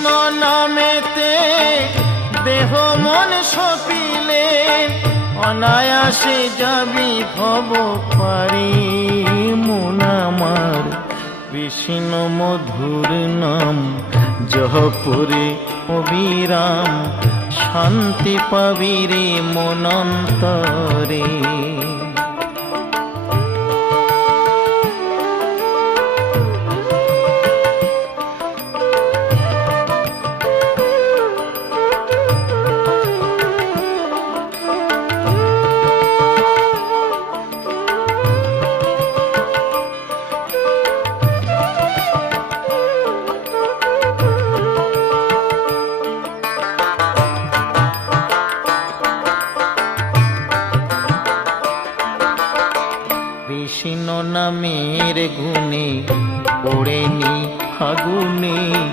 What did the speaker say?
কৃষ্ণ নামেতে দেহ মন সপিলে অনায়াসে যাবি ভব পারি। মন আমার কৃষ্ণ মধুর নাম জপরে অবিরাম, শান্তি পাবি রে মন অন্তরে। কৃষ্ণ নামের গুণে ওড়েনি আগুনে